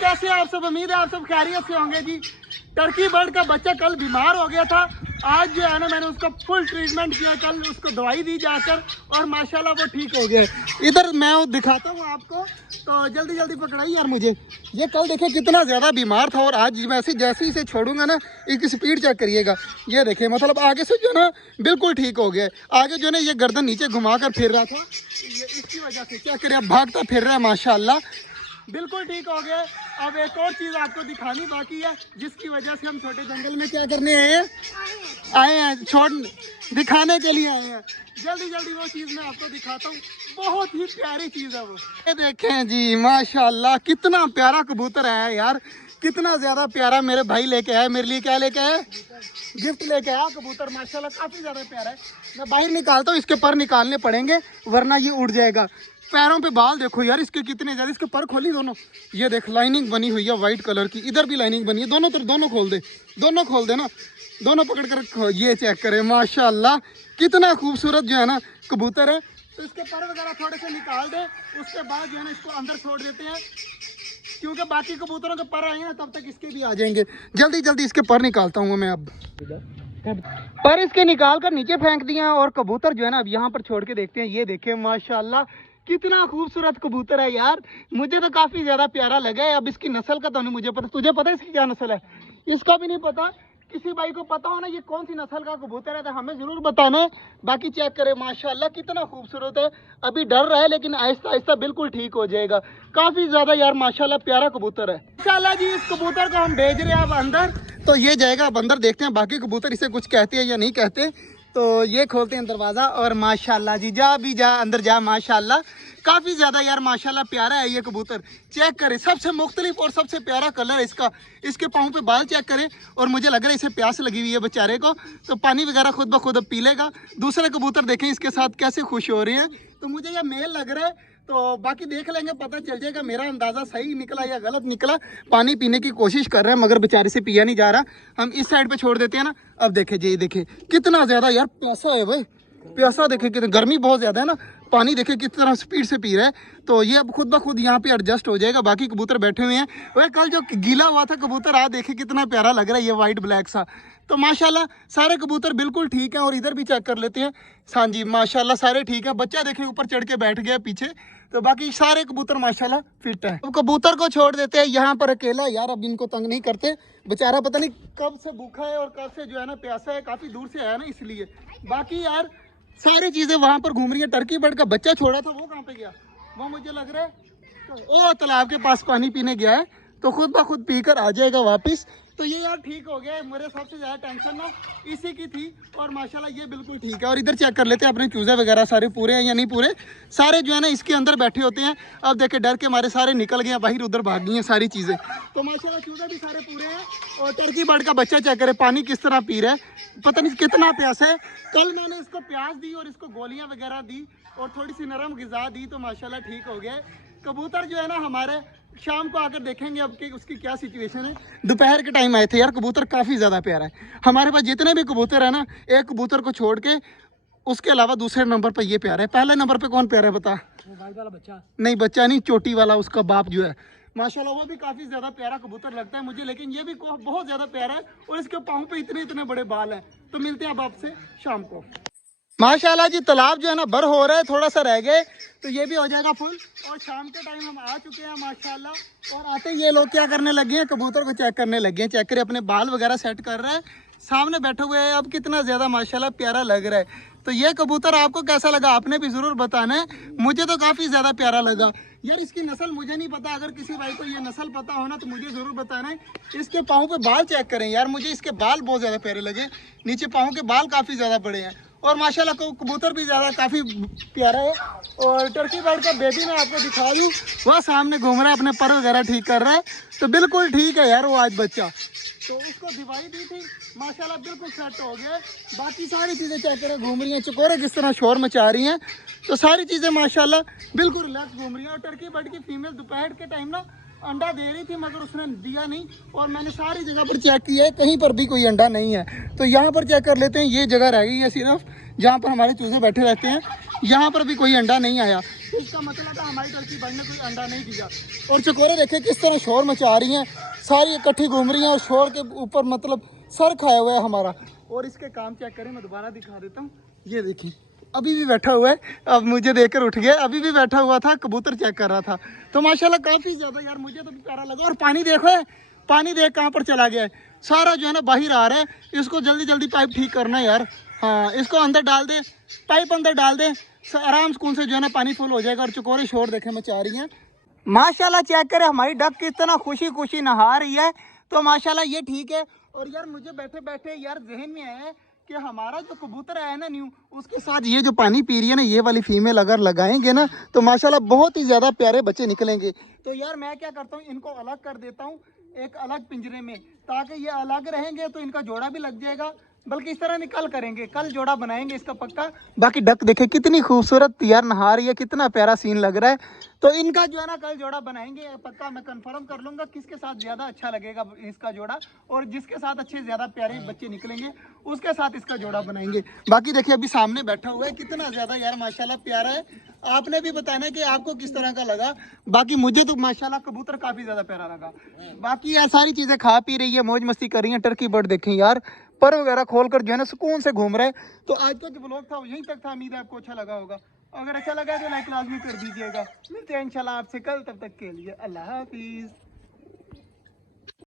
कैसे आप सब? उम्मीद है आप सब खैरियत से होंगे जी। टर्की बर्ड का बच्चा कल बीमार हो गया था। आज जो है ना मैंने उसका फुल ट्रीटमेंट किया, कल उसको दवाई दी जाकर और माशाल्लाह वो ठीक हो गया। इधर मैं दिखाता हूँ आपको, तो जल्दी जल्दी पकड़ाई यार मुझे। ये कल देखे कितना ज़्यादा बीमार था और आज वैसे जैसे ही इसे छोड़ूंगा ना, इसकी स्पीड चेक करिएगा। ये देखे मतलब आगे से जो ना बिल्कुल ठीक हो गया। आगे जो ना ये गर्दन नीचे घुमा कर फिर रहा था, ये इसकी वजह से चेक करिए, अब भागता फिर रहा है माशाल्लाह, बिल्कुल ठीक हो गया। अब एक और चीज़ आपको दिखानी बाकी है, जिसकी वजह से हम छोटे जंगल में क्या करने आए हैं छोड़ दिखाने के लिए आए हैं। जल्दी जल्दी वो चीज़ मैं आपको दिखाता हूँ, बहुत ही प्यारी चीज़ है वो। ये देखें जी माशाल्लाह कितना प्यारा कबूतर है यार, कितना ज़्यादा प्यारा मेरे भाई लेके आए मेरे लिए। क्या लेके आए? गिफ्ट लेके आया कबूतर, माशाल्लाह काफ़ी ज़्यादा प्यारा है। मैं बाहर निकालता हूँ, इसके पर निकालने पड़ेंगे वरना ये उड़ जाएगा। पैरों पे बाल देखो यार इसके कितने ज़्यादा, इसके पर खोली दोनों, ये देख लाइनिंग बनी हुई है वाइट कलर की, इधर भी लाइनिंग बनी है, दोनों तरफ दोनों खोल दे, दोनों खोल दे ना, दोनों पकड़ कर ये चेक करें माशाल्लाह कितना खूबसूरत जो है ना कबूतर है। तो इसके पर वगैरह थोड़े से निकाल दे, उसके बाद जो है ना इसको अंदर छोड़ देते हैं, क्योंकि बाकी कबूतरों के पर आएंगे ना तब तक इसके भी आ जाएंगे। जल्दी जल्दी इसके पर निकालता हूँ मैं। अब पर इसके निकाल कर नीचे फेंक दिया और कबूतर जो है ना अब यहाँ पर छोड़ के देखते हैं। ये देखें माशाल्लाह कितना खूबसूरत कबूतर है यार, मुझे तो काफ़ी ज़्यादा प्यारा लगा है। अब इसकी नस्ल का तो नहीं मुझे पता, तुझे पता है इसकी क्या नस्ल है? इसका भी नहीं पता। किसी भाई को पता हो ना ये कौन सी नस्ल का कबूतर है तो हमें ज़रूर बताना है। बाकी चेक करें माशाल्लाह कितना खूबसूरत है। अभी डर रहा है लेकिन आहिस्ता आहिस्ता बिल्कुल ठीक हो जाएगा। काफ़ी ज़्यादा यार माशाल्लाह प्यारा कबूतर है। माशाल्लाह जी इस कबूतर को हम भेज रहे हैं अब अंदर, तो ये जाएगा अब अंदर, देखते हैं बाकी कबूतर इसे कुछ कहते हैं या नहीं कहते। तो ये खोलते हैं दरवाज़ा और माशाल्लाह जी जा भी जा अंदर जा, माशाल्लाह काफ़ी ज़्यादा यार माशाल्लाह प्यारा है ये कबूतर। चेक करें सबसे मुख्तलिफ और सबसे प्यारा कलर है इसका। इसके पाँव पे बाल चेक करें और मुझे लग रहा है इसे प्यास लगी हुई है बेचारे को, तो पानी वगैरह खुद ब खुद अब पी लेगा। दूसरे कबूतर देखें इसके साथ कैसे खुश हो रहे हैं, तो मुझे ये मेल लग रहा है। तो बाकी देख लेंगे, पता चल जाएगा मेरा अंदाज़ा सही निकला या गलत निकला। पानी पीने की कोशिश कर रहे हैं मगर बेचारे से पिया नहीं जा रहा। हम इस साइड पे छोड़ देते हैं ना। अब देखे जी, देखे कितना ज़्यादा यार प्यासा है भाई, प्यासा देखे कितना, गर्मी बहुत ज़्यादा है ना, पानी देखे किस तरह स्पीड से पी रहा है। तो ये अब खुद ब खुद यहाँ पे एडजस्ट हो जाएगा। बाकी कबूतर बैठे हुए हैं। वह कल जो गीला हुआ था कबूतर आज देखे कितना प्यारा लग रहा है ये वाइट ब्लैक सा। तो माशाल्लाह सारे कबूतर बिल्कुल ठीक है। और इधर भी चेक कर लेते हैं। हाँ जी माशाल्लाह सारे ठीक है। बच्चा देखे ऊपर चढ़ के बैठ गया पीछे, तो बाकी सारे कबूतर माशाल्लाह फिट है। अब कबूतर को छोड़ देते हैं यहाँ पर अकेला यार, अब इनको तंग नहीं करते। बेचारा पता नहीं कब से भूखा है और कब से जो है ना प्यासा है, काफ़ी दूर से आया ना इसलिए। बाकी यार सारी चीज़ें वहाँ पर घूम रही है। टर्की बर्ड का बच्चा छोड़ा था वो कहाँ पे गया? वो मुझे लग रहा है वो तालाब के पास पानी पीने गया है, तो खुद ब खुद पी कर आ जाएगा वापस। तो ये यार ठीक हो गया है। मेरे सबसे ज़्यादा टेंशन ना इसी की थी और माशाल्लाह ये बिल्कुल ठीक है। और इधर चेक कर लेते हैं अपने चूज़े वगैरह सारे पूरे हैं या नहीं पूरे। सारे जो है ना इसके अंदर बैठे होते हैं। अब देखे डर के मारे सारे निकल गए बाहर, उधर भाग गई हैं सारी चीज़ें। तो माशाल्लाह चूज़े भी सारे पूरे हैं। और टर्की बर्ड का बच्चा चेक करे पानी किस तरह पी रहा है, पता नहीं कितना प्यासा है। कल मैंने इसको प्याज दी और इसको गोलियाँ वगैरह दी और थोड़ी सी नरम ग़िज़ा दी, तो माशाल्लाह ठीक हो गया। कबूतर जो है ना हमारे शाम को आकर देखेंगे अब कि उसकी क्या सिचुएशन है। दोपहर के टाइम आए थे यार, कबूतर काफ़ी ज़्यादा प्यारा है। हमारे पास जितने भी कबूतर है ना, एक कबूतर को छोड़ के उसके अलावा दूसरे नंबर पर ये प्यारा है। पहले नंबर पे कौन प्यारा है बता? वाला बच्चा नहीं, बच्चा नहीं, चोटी वाला उसका बाप जो है माशाल्लाह वो भी काफ़ी ज़्यादा प्यारा कबूतर लगता है मुझे। लेकिन ये भी बहुत ज़्यादा प्यारा है और इसके पाँव पे इतने इतने बड़े बाल हैं। तो मिलते हैं अब आपसे शाम को। माशाल्लाह जी तालाब जो है ना भर हो रहा है, थोड़ा सा रह गए तो ये भी हो जाएगा फुल। और शाम के टाइम हम आ चुके हैं माशाल्लाह। और आते ही ये लोग क्या करने लगे हैं, कबूतर को चेक करने लगे हैं। चेक करें अपने बाल वगैरह सेट कर रहे हैं, सामने बैठे हुए हैं। अब कितना ज़्यादा माशाल्लाह प्यारा लग रहा है। तो ये कबूतर आपको कैसा लगा आपने भी ज़रूर बताना है। मुझे तो काफ़ी ज़्यादा प्यारा लगा यार। इसकी नस्ल मुझे नहीं पता, अगर किसी भाई को ये नस्ल पता हो ना तो मुझे ज़रूर बताना है। इसके पाँव पे बाल चेक करें यार, मुझे इसके बाल बहुत ज़्यादा प्यारे लगे। नीचे पाँव के बाल काफ़ी ज़्यादा बड़े हैं और माशाल्लाह कबूतर भी ज़्यादा काफ़ी प्यारा है। और टर्की बर्ड का बेबी मैं आपको दिखा दूँ, वह सामने घूम रहा है, अपने पर वगैरह ठीक कर रहा है। तो बिल्कुल ठीक है यार वो आज बच्चा। तो उसको दवाई दी थी माशाल्लाह बिल्कुल सेट हो गया। बाकी सारी चीज़ें चेक करें घूम रही हैं, चकोरे किस तरह शोर मचा रही हैं। तो सारी चीज़ें माशाल्लाह बिल्कुल रिलैक्स घूम रही हैं। और टर्की बर्ड की फीमेल दोपहर के टाइम ना अंडा दे रही थी मगर उसने दिया नहीं। और मैंने सारी जगह पर चेक किया है, कहीं पर भी कोई अंडा नहीं है। तो यहाँ पर चेक कर लेते हैं, ये जगह रह गई है सिर्फ जहाँ पर हमारे चूजे बैठे रहते हैं, यहाँ पर भी कोई अंडा नहीं आया। इसका मतलब है हमारी टर्की बर्ड ने कोई अंडा नहीं दिया। और चकोरे देखे किस तरह शोर मचा रही हैं, सारी इकट्ठी घूम रही हैं और शोर के ऊपर मतलब सर खाया हुआ है हमारा। और इसके काम चेक करें, मैं दोबारा दिखा देता हूँ। ये देखिए अभी भी बैठा हुआ है, अब मुझे देखकर उठ गया, अभी भी बैठा हुआ था, कबूतर चेक कर रहा था। तो माशाल्लाह काफ़ी ज़्यादा यार मुझे तो प्यारा लगा। और पानी देखो, पानी देख कहाँ पर चला गया है, सारा जो है ना बाहर आ रहा है। इसको जल्दी जल्दी पाइप ठीक करना है यार। हाँ, इसको अंदर डाल दे, पाइप अंदर डाल दे, आराम सुकून से जो है ना पानी फुल हो जाएगा। और चकोरे शोर देखे मचा रही हैं। माशाल्लाह चेक करें हमारी डक कितना खुशी खुशी नहा रही है। तो माशाल्लाह ये ठीक है। और यार मुझे बैठे बैठे यार जहन में आया कि हमारा जो कबूतर है ना न्यू, उसके साथ ये जो पानी पी रही है ना, ये वाली फीमेल अगर लगाएंगे ना तो माशाल्लाह बहुत ही ज़्यादा प्यारे बच्चे निकलेंगे। तो यार मैं क्या करता हूँ, इनको अलग कर देता हूँ एक अलग पिंजरे में, ताकि ये अलग रहेंगे तो इनका जोड़ा भी लग जाएगा। बल्कि इस तरह निकल करेंगे, कल जोड़ा बनाएंगे इसका पक्का। बाकी डक देखे कितनी खूबसूरत यार नहा रही है, कितना प्यारा सीन लग रहा है। तो इनका जो है ना कल जोड़ा बनाएंगे पक्का। मैं कंफर्म कर लूँगा किसके साथ ज़्यादा अच्छा लगेगा इसका जोड़ा, और जिसके साथ अच्छे ज़्यादा प्यारे बच्चे निकलेंगे उसके साथ इसका जोड़ा बनाएंगे। बाकी देखिए अभी सामने बैठा हुआ है, कितना ज़्यादा यार माशाल्लाह प्यारा है। आपने भी बताना कि आपको किस तरह का लगा। बाकी मुझे तो माशाल्लाह कबूतर काफ़ी ज़्यादा प्यारा लगा। बाकी यार सारी चीज़ें खा पी रही है, मौज मस्ती कर रही है। टर्की बर्ड देखें यार, पर वगैरह खोल कर जो है ना सुकून से घूम रहे हैं। तो आज का जो ब्लॉग था वो यहीं तक था। उम्मीद है आपको अच्छा लगा होगा। अगर अच्छा लगा तो लाइक लाजमी कर दीजिएगा। मिलते हैं इंशाल्लाह आपसे कल, तब तक के लिए अल्लाह हाफिज़।